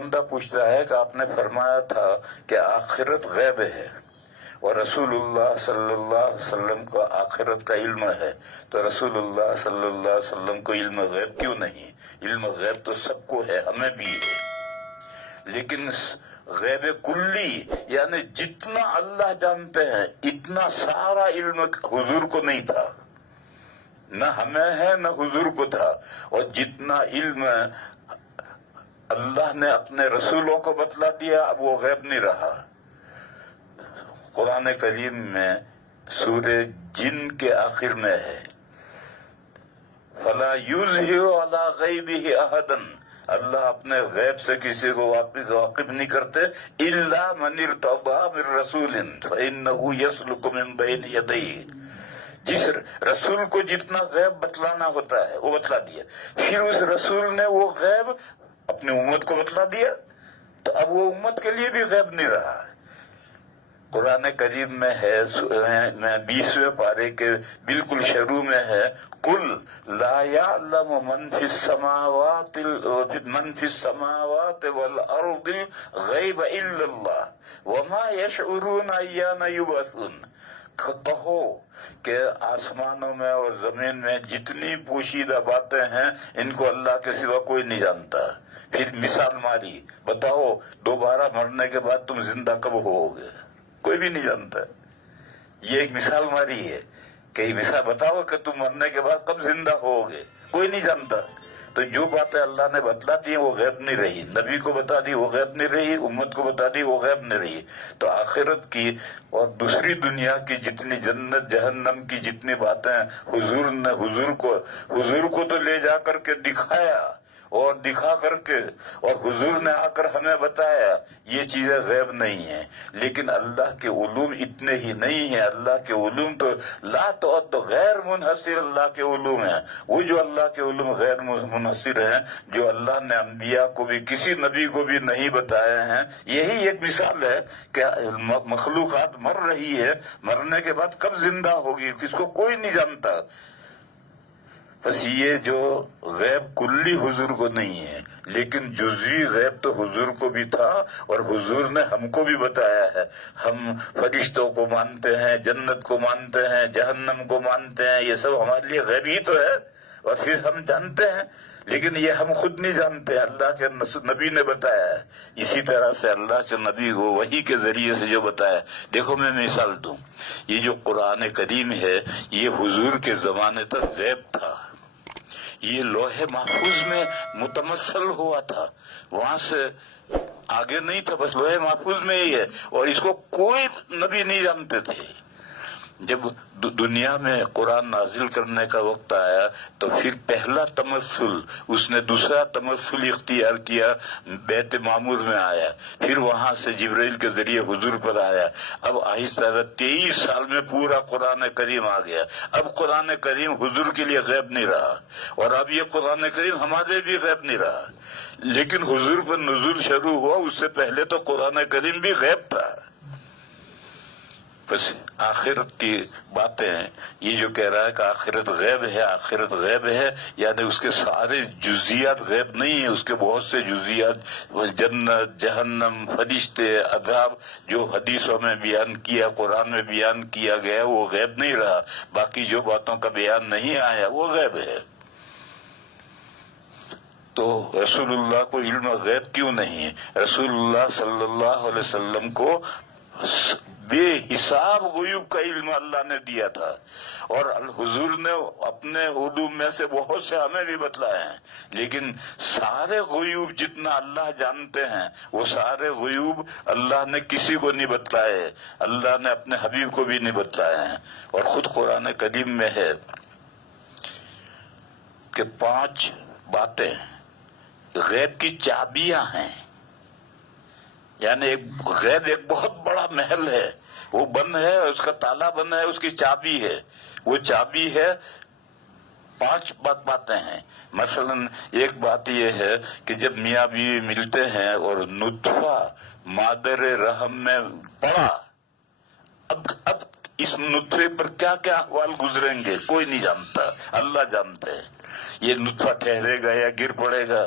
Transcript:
بندہ پوچھتا ہے کہ آپ نے فرمایا تھا کہ آخرت غیب ہے اور رسول اللہ صلی اللہ علیہ وسلم کو آخرت کا علم ہے، تو رسول اللہ صلی اللہ علیہ وسلم کو علم غیب کیوں نہیں؟ علم غیب تو سب کو ہے، ہمیں بھی ہے، لیکن غیب کلی یعنی جتنا اللہ جانتے ہیں اتنا سارا علم حضور کو نہیں تھا، نہ ہمیں ہے نہ حضور کو تھا، اور جتنا علم اللہ نے اپنے رسولوں کو بتلا دیا اب وہ غیب نہیں رہا۔ قرآن کریم میں سورہ جن کے آخر میں ہے فَلَا يُظْهِرُ عَلَىٰ غَيْبِهِ أَحَدًا، اللہ اپنے غیب سے کسی کو واقف نہیں کرتے، إِلَّا مَنِ ارْتَضَىٰ مِن رَّسُولٍ فَإِنَّهُ يَسْلُكُ مِن بَيْنِ يَدَيْهِ، جس رسول کو جتنا غیب بتلانا ہوتا ہے وہ بتلا دیا، پھر اس رسول نے وہ غیب اپنی امت کو بتلا دیا، تو اب وہ امت کے لیے بھی غیب نہیں رہا۔ قرآن کریم میں ہے 20ویں پارے کے بالکل شروع میں ہے قُلْ لَا يَعْلَمُ مَنْ فِي السَّمَاوَاتِ وَالْأَرْضِ الْغَيْبَ إِلَّا اللَّهُ وَمَا يَشْعُرُونَ أَيَّانَ يُبْعَثُونَ، کہو کہ آسمانوں میں اور زمین میں جتنی پوشیدہ باتیں ہیں ان کو اللہ کے سوا کوئی نہیں جانتا۔ پھر مثال ماری، بتاؤ دوبارہ مرنے کے بعد تم زندہ کب ہوگے؟ کوئی بھی نہیں جانتا۔ یہ ایک مثال ماری ہے کہ مثال بتاؤ کہ تم مرنے کے بعد کب زندہ ہوگے، کوئی نہیں جانتا۔ تو جو باتیں اللہ نے بتلا دی وہ غیب نہیں رہی، نبی کو بتا دی وہ غیب نہیں رہی، امت کو بتا دی وہ غیب نہیں رہی۔ تو آخرت کی اور دوسری دنیا کی جتنی جنت جہنم کی جتنی باتیں حضور کو تو لے جا کر کے دکھایا اور دکھا کر کے اور حضور نے آ کر ہمیں بتایا، یہ چیزیں غیب نہیں ہیں، لیکن اللہ کے علوم اتنے ہی نہیں ہیں۔ اللہ کے علوم تو لا تعد غیر منحصر اللہ کے علوم ہیں، وہ جو اللہ کے علوم غیر منحصر ہیں جو اللہ نے انبیاء کو بھی کسی نبی کو بھی نہیں بتائے ہیں۔ یہی ایک مثال ہے کہ مخلوقات مر رہی ہے، مرنے کے بعد کب زندہ ہوگی اس کو کوئی نہیں جانتا۔ بس یہ جو غیب کلی حضور کو نہیں ہے، لیکن جزوی غیب تو حضور کو بھی تھا اور حضور نے ہم کو بھی بتایا ہے۔ ہم فرشتوں کو مانتے ہیں، جنت کو مانتے ہیں، جہنم کو مانتے ہیں، یہ سب ہمارے لیے غیب ہی تو ہے، اور پھر ہم جانتے ہیں، لیکن یہ ہم خود نہیں جانتے، اللہ کے نبی نے بتایا ہے۔ اسی طرح سے اللہ کے نبی کو وحی کے ذریعے سے جو بتایا، دیکھو میں مثال دوں، یہ جو قرآن کریم ہے یہ حضور کے زمانے تک غیب تھا، یہ لوح محفوظ میں متمثل ہوا تھا، وہاں سے آگے نہیں تھا، بس لوح محفوظ میں ہی ہے، اور اس کو کوئی نبی نہیں جانتے تھے۔ جب دنیا میں قرآن نازل کرنے کا وقت آیا تو پھر پہلا تمثل اس نے دوسرا تمثل اختیار کیا، بیت معمور میں آیا، پھر وہاں سے جبرائیل کے ذریعے حضور پر آیا، اب آہستہ 23 سال میں پورا قرآن کریم آ گیا۔ اب قرآن کریم حضور کے لیے غیب نہیں رہا، اور اب یہ قرآن کریم ہمارے بھی غیب نہیں رہا، لیکن حضور پر نزول شروع ہوا، اس سے پہلے تو قرآن کریم بھی غیب تھا۔ بس آخرت کی باتیں، یہ جو کہہ رہا ہے کہ آخرت غیب ہے، آخرت غیب ہے، یعنی اس کے سارے جزیات غیب نہیں ہیں، اس کے بہت سے جزیات، جنت، جہنم، فرشتے، عذاب جو حدیثوں میں بیان کیا، قرآن میں بیان کیا گیا وہ غیب نہیں رہا، باقی جو باتوں کا بیان نہیں آیا وہ غیب ہے۔ تو رسول اللہ کو علم غیب کیوں نہیں ہے؟ رسول اللہ صلی اللہ علیہ وسلم کو بے حساب غیوب کا علم اللہ نے دیا تھا، اور حضور نے اپنے علوم میں سے بہت سے ہمیں بھی بتلائے ہیں، لیکن سارے غیوب جتنا اللہ جانتے ہیں وہ سارے غیوب اللہ نے کسی کو نہیں بتلائے، اللہ نے اپنے حبیب کو بھی نہیں بتلائے ہیں۔ اور خود قرآن کریم میں ہے کہ 5 باتیں غیب کی چابیاں ہیں، یعنی غیب ایک بہت بڑا محل ہے، وہ بند ہے، اس کا تالا بند ہے، اس کی چابی ہے، وہ چابی ہے 5 باتیں ہیں۔ مثلا ایک بات یہ ہے کہ جب میاں بیوی ملتے ہیں اور نطفہ مادر رحم میں پڑا، اب اس نطفے پر کیا کیا احوال گزریں گے کوئی نہیں جانتا، اللہ جانتے ہیں۔ یہ نطفہ ٹھہرے گا یا گر پڑے گا،